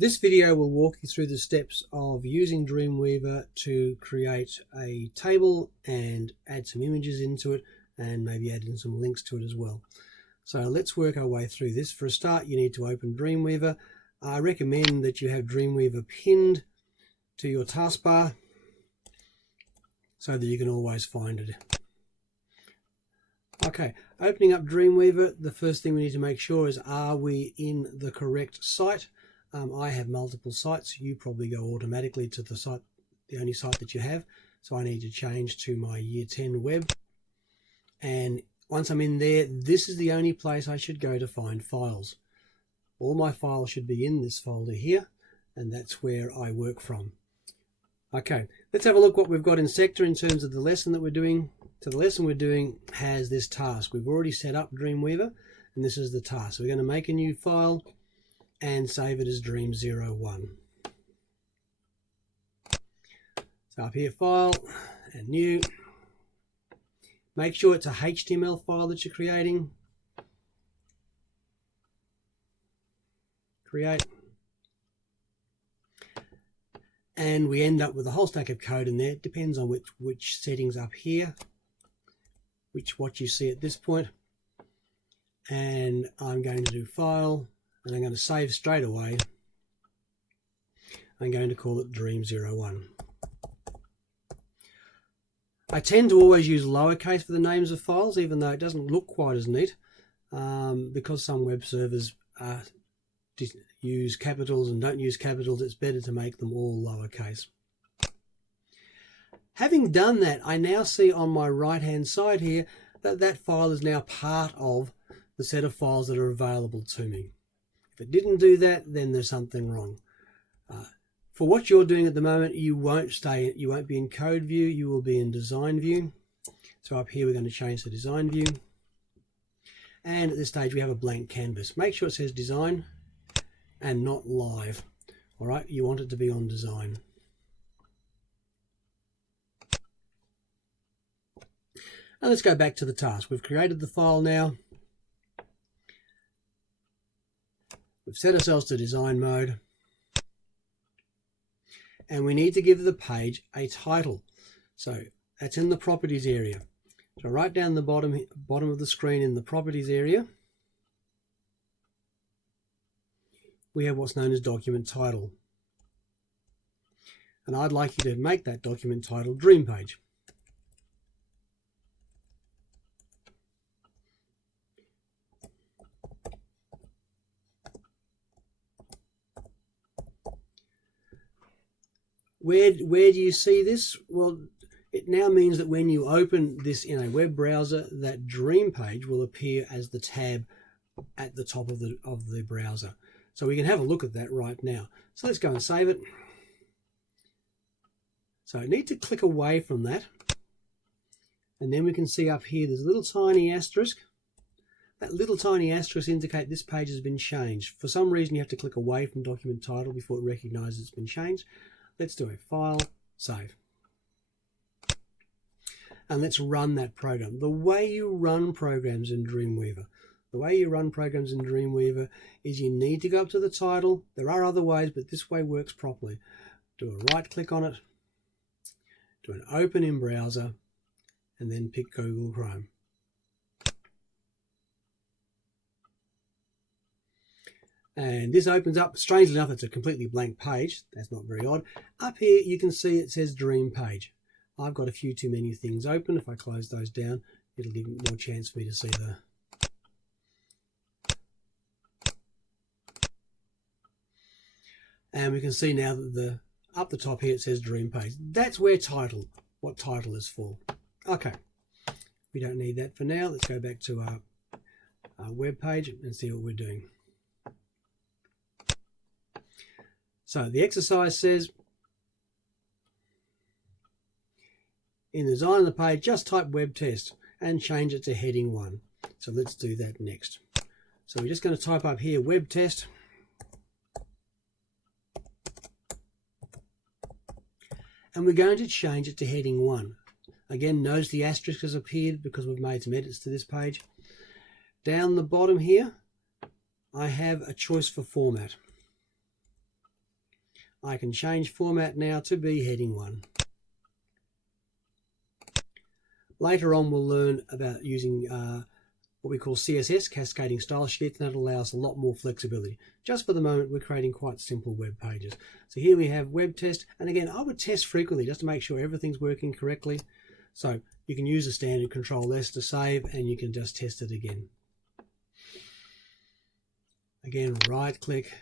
This video will walk you through the steps of using Dreamweaver to create a table and add some images into it, and maybe add in some links to it as well. So let's work our way through this. For a start, you need to open Dreamweaver. I recommend that you have Dreamweaver pinned to your taskbar so that you can always find it. Okay, opening up Dreamweaver, the first thing we need to make sure is, are we in the correct site? I have multiple sites. You probably go automatically to the site, the only site that you have. So I need to change to my Year 10 web. And once I'm in there, this is the only place I should go to find files. All my files should be in this folder here, and that's where I work from. Okay, let's have a look what we've got in Sector in terms of the lesson that we're doing. So the lesson we're doing has this task. We've already set up Dreamweaver, and this is the task. So we're going to make a new file and save it as Dream01. So up here, File, and New. Make sure it's a HTML file that you're creating. Create. And we end up with a whole stack of code in there. It depends on which settings up here, what you see at this point. And I'm going to do File, and I'm going to save straight away. I'm going to call it Dream01. I tend to always use lowercase for the names of files, even though it doesn't look quite as neat, because some web servers use capitals and don't use capitals. It's better to make them all lowercase. Having done that, I now see on my right hand side here that that file is now part of the set of files that are available to me. If it didn't do that, then there's something wrong. For what you're doing at the moment, you won't be in code view, you will be in design view. So up here we're going to change the design view. And at this stage we have a blank canvas. Make sure it says design and not live. All right, you want it to be on design. And let's go back to the task. We've created the file now. We've set ourselves to design mode. And we need to give the page a title. So that's in the properties area. So right down the bottom of the screen in the properties area, we have what's known as document title. And I'd like you to make that document title Dream Page. Where do you see this? Well, it now means that when you open this in a web browser, that Dream Page will appear as the tab at the top of the browser. So we can have a look at that right now. So let's go and save it. So I need to click away from that. And then we can see up here there's a little tiny asterisk. That little tiny asterisk indicates this page has been changed. For some reason you have to click away from document title before it recognizes it's been changed. Let's do a File, Save. And let's run that program. The way you run programs in Dreamweaver, is you need to go up to the title. There are other ways, but this way works properly. Do a right click on it, do an open in browser, and then pick Google Chrome. And this opens up. Strangely enough, it's a completely blank page. That's not very odd. Up here, you can see it says Dream Page. I've got a few too many things open. If I close those down, it'll give more chance for me to see the... And we can see now that up the top here, it says Dream Page. That's where what title is for. Okay, we don't need that for now. Let's go back to our web page and see what we're doing. So the exercise says, in the design of the page, just type web test and change it to heading 1. So let's do that next. So we're just going to type up here web test. And we're going to change it to heading 1. Again, notice the asterisk has appeared because we've made some edits to this page. Down the bottom here, I have a choice for format. I can change format now to be heading 1. Later on we'll learn about using what we call CSS, Cascading Style Sheets, and that allows a lot more flexibility. Just for the moment we're creating quite simple web pages. So here we have web test, and again I would test frequently just to make sure everything's working correctly. So you can use the standard Control S to save, and you can just test it again. Again, right click,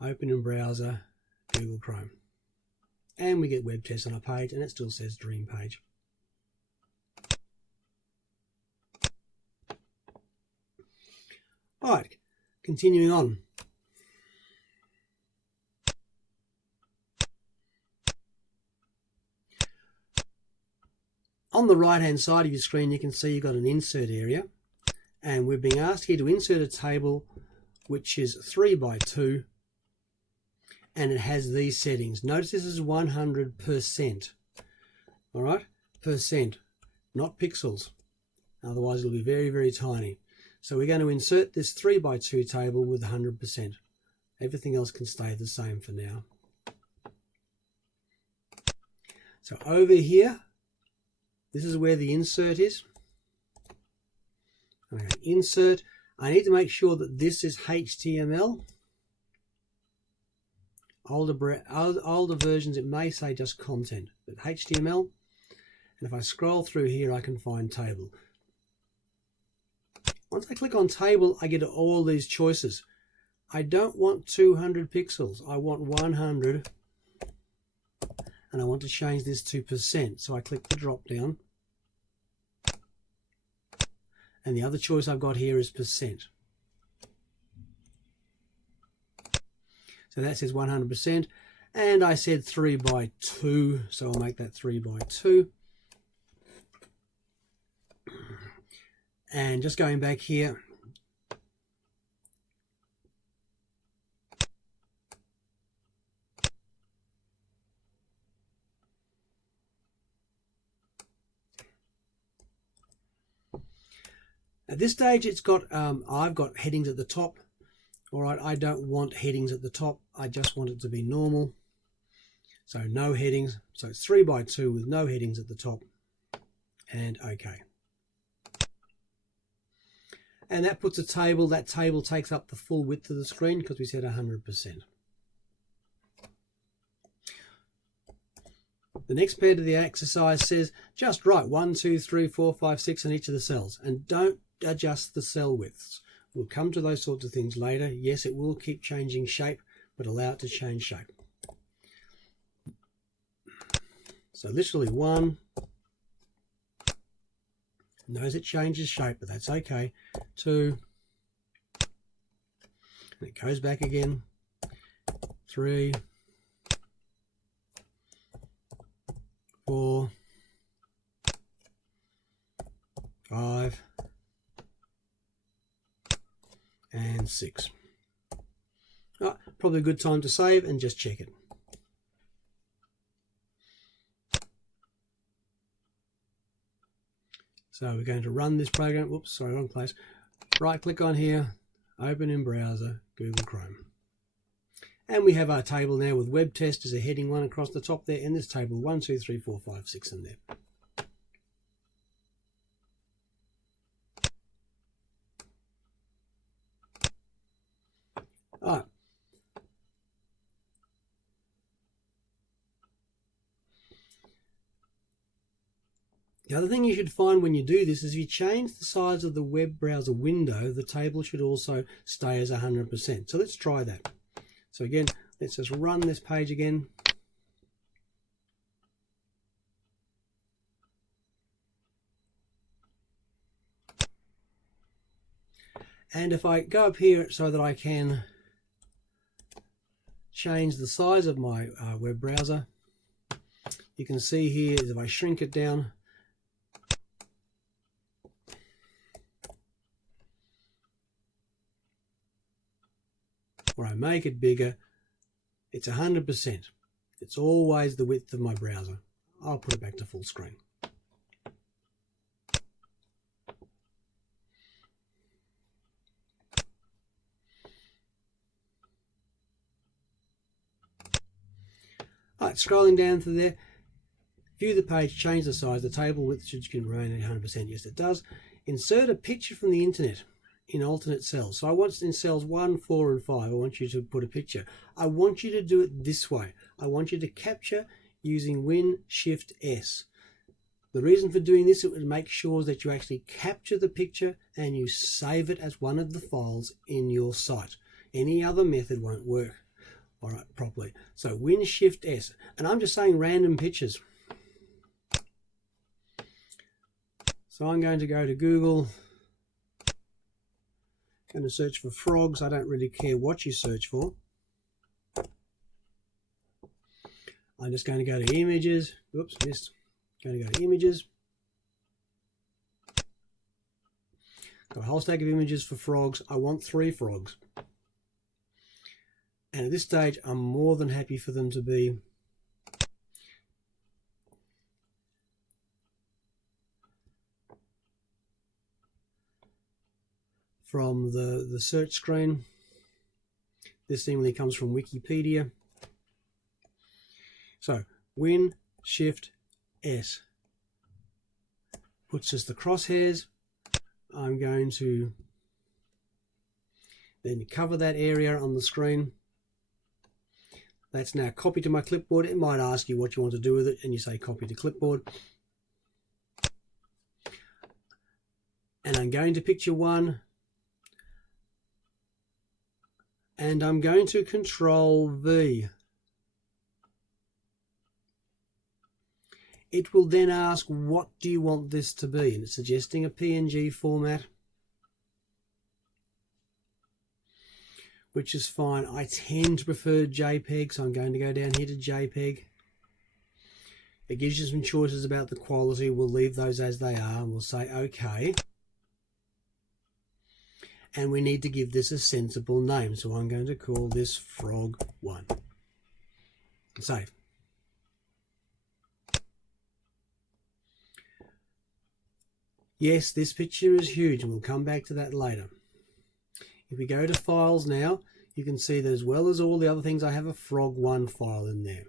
open in browser, Google Chrome. And we get web test on our page, and it still says Dream page. Alright, continuing on. On the right hand side of your screen you can see you've got an insert area, and we're being asked here to insert a table which is 3 by 2, and it has these settings. Notice this is 100%. Alright, percent, not pixels, otherwise it'll be very, very tiny. So we're going to insert this 3 by 2 table with 100%. Everything else can stay the same for now. So over here, this is where the insert is. Okay, insert. I need to make sure that this is HTML. Older versions it may say just content, but HTML. And if I scroll through here I can find table. Once I click on table I get all these choices. I don't want 200 pixels, I want 100, and I want to change this to percent. So I click the drop down, and the other choice I've got here is percent. So that says 100%, and I said 3 by 2, so I'll make that 3 by 2. And just going back here, at this stage it's got I've got headings at the top. All right, I don't want headings at the top, I just want it to be normal. So no headings, so it's 3 by 2 with no headings at the top, and OK. And that puts a table. That table takes up the full width of the screen because we said 100%. The next part of the exercise says just write 1, 2, 3, 4, 5, 6 in each of the cells, and don't adjust the cell widths. We'll come to those sorts of things later. Yes, it will keep changing shape, but allow it to change shape. So literally 1. Knows it changes shape, but that's okay. 2, and it goes back again. 3, 4, 5, and 6. Oh, probably a good time to save and just check it. So we're going to run this program. Whoops, sorry, wrong place. Right click on here, open in browser, Google Chrome. And we have our table now with web test as a heading 1 across the top there, in this table 1, 2, 3, 4, 5, 6 in there. All right. The other thing you should find when you do this is if you change the size of the web browser window, the table should also stay as 100%. So let's try that. So again, let's just run this page again. And if I go up here so that I can change the size of my web browser, you can see here is if I shrink it down, or I make it bigger, it's 100%. It's always the width of my browser. I'll put it back to full screen. scrolling down to there, view the page, change the size, the table width should remain at 100%. Yes, it does. Insert a picture from the internet in alternate cells. So I want in cells 1, 4 and 5, I want you to put a picture. I want you to do it this way. I want you to capture using Win-Shift-S. The reason for doing this, it would make sure that you actually capture the picture and you save it as one of the files in your site. Any other method won't work properly. So Win-Shift-S, and I'm just saying random pictures. So I'm going to go to Google, going to search for frogs. I don't really care what you search for. I'm just going to go to images. Oops, missed. Going to go to images. Got a whole stack of images for frogs. I want 3 frogs. And at this stage, I'm more than happy for them to be from the search screen. This seemingly comes from Wikipedia. So Win-Shift-S puts us the crosshairs. I'm going to then cover that area on the screen. That's now copied to my clipboard. It might ask you what you want to do with it, and you say copy to clipboard. And I'm going to picture 1, and I'm going to Control V. It will then ask, what do you want this to be? And it's suggesting a PNG format, which is fine. I tend to prefer JPEG, so I'm going to go down here to JPEG. It gives you some choices about the quality. We'll leave those as they are, and we'll say OK. And we need to give this a sensible name, so I'm going to call this Frog1. Save. Yes, this picture is huge, and we'll come back to that later. If we go to files now, you can see that as well as all the other things, I have a Frog1 file in there.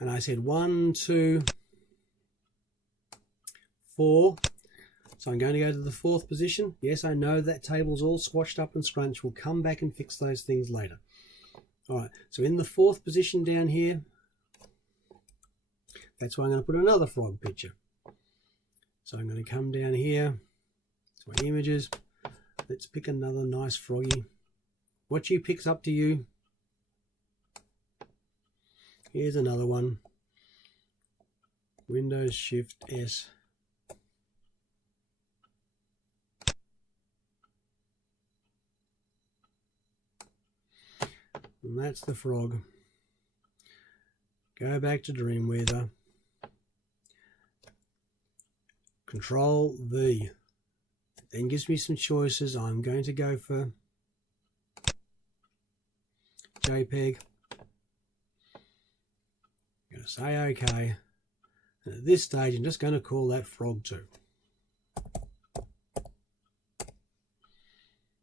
And I said 1, 2, 4. So I'm going to go to the 4th position. Yes, I know that table's all squashed up and scrunched. We'll come back and fix those things later. All right, so in the 4th position down here, that's why I'm going to put another frog picture. So I'm going to come down here to my images. Let's pick another nice froggy. What you pick's up to you. Here's another one. Windows Shift S. And that's the frog. Go back to Dreamweaver. Control V. Then gives me some choices. I'm going to go for JPEG. I'm going to say OK. And at this stage, I'm just going to call that Frog2.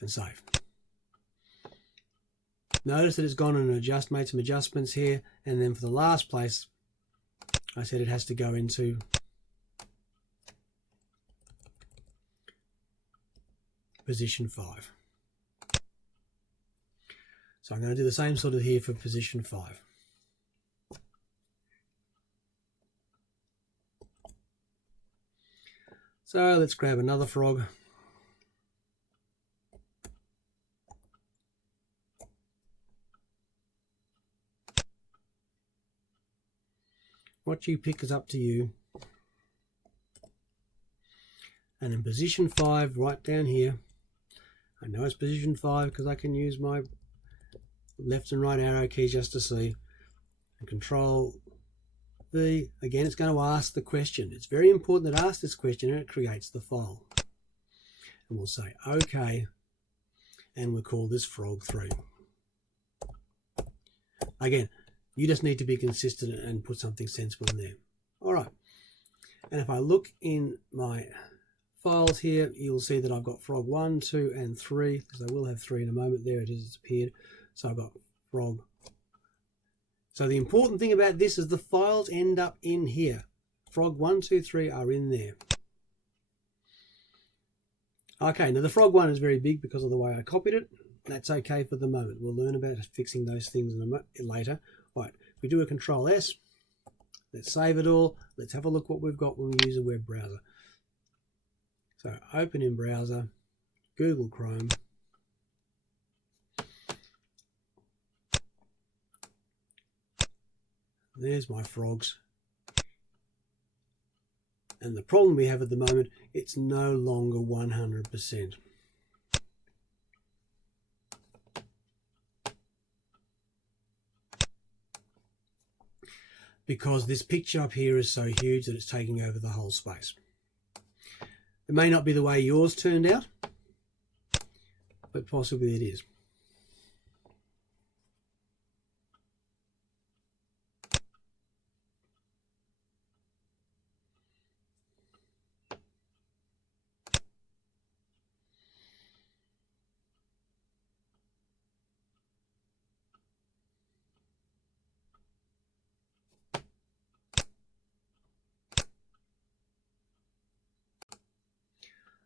And save. Notice that it's gone and made some adjustments here, and then for the last place I said it has to go into position 5. So I'm going to do the same sort of here for position 5. So let's grab another frog. What you pick is up to you. And in position 5, right down here, I know it's position 5 because I can use my left and right arrow keys just to see. And Control V, again, it's going to ask the question. It's very important that it asks this question and it creates the file. And we'll say OK, and we'll call this Frog3. Again, you just need to be consistent and put something sensible in there. All right. And if I look in my files here, you'll see that I've got frog 1, 2, and 3, because I will have 3 in a moment. There it is, it's appeared. So I've got frog. So the important thing about this is the files end up in here. Frog 1, 2, 3 are in there. Okay, now the frog one is very big because of the way I copied it. That's okay for the moment. We'll learn about fixing those things later. Right, we do a Control S. Let's save it all. Let's have a look what we've got when we use a web browser. So open in browser, Google Chrome. There's my frogs. And the problem we have at the moment, it's no longer 100%. Because this picture up here is so huge that it's taking over the whole space. It may not be the way yours turned out, but possibly it is.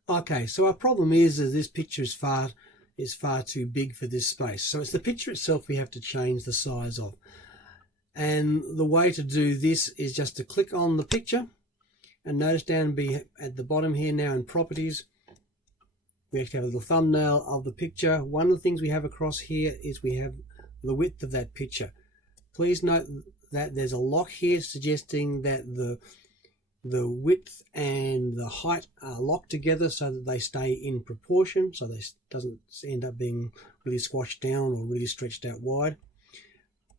Okay, so our problem is that this picture is far too big for this space. So it's the picture itself we have to change the size of. And the way to do this is just to click on the picture, and notice down at the bottom here now in properties, we actually have a little thumbnail of the picture. One of the things we have across here is we have the width of that picture. Please note that there's a lock here suggesting that the width and the height are locked together so that they stay in proportion, so they doesn't end up being really squashed down or really stretched out wide.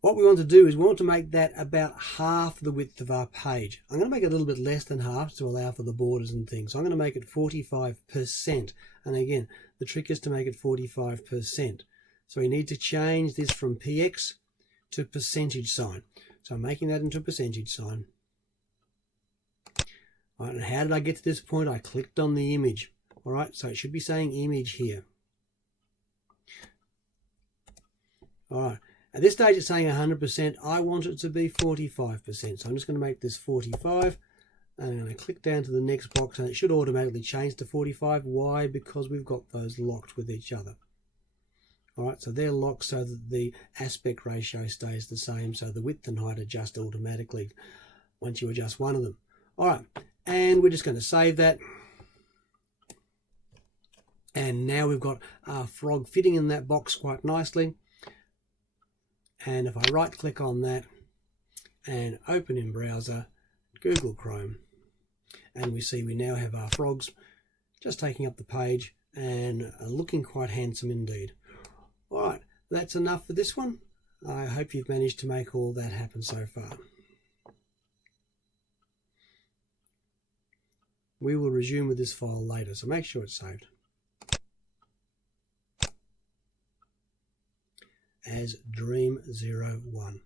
What we want to do is we want to make that about half the width of our page. I'm going to make it a little bit less than half to allow for the borders and things. So I'm going to make it 45%. And again, the trick is to make it 45%. So we need to change this from px to percentage sign. So I'm making that into a percentage sign. All right, and how did I get to this point? I clicked on the image. All right, so it should be saying image here. All right, at this stage it's saying 100%. I want it to be 45%. So I'm just going to make this 45. And I'm going to click down to the next box, and it should automatically change to 45. Why? Because we've got those locked with each other. All right, so they're locked so that the aspect ratio stays the same. So the width and height adjust automatically once you adjust one of them. All right, and we're just going to save that. And now we've got our frog fitting in that box quite nicely. And if I right click on that and open in browser, Google Chrome, and we see we now have our frogs just taking up the page and looking quite handsome indeed. All right, that's enough for this one. I hope you've managed to make all that happen so far. We will resume with this file later, so make sure it's saved as Dream01.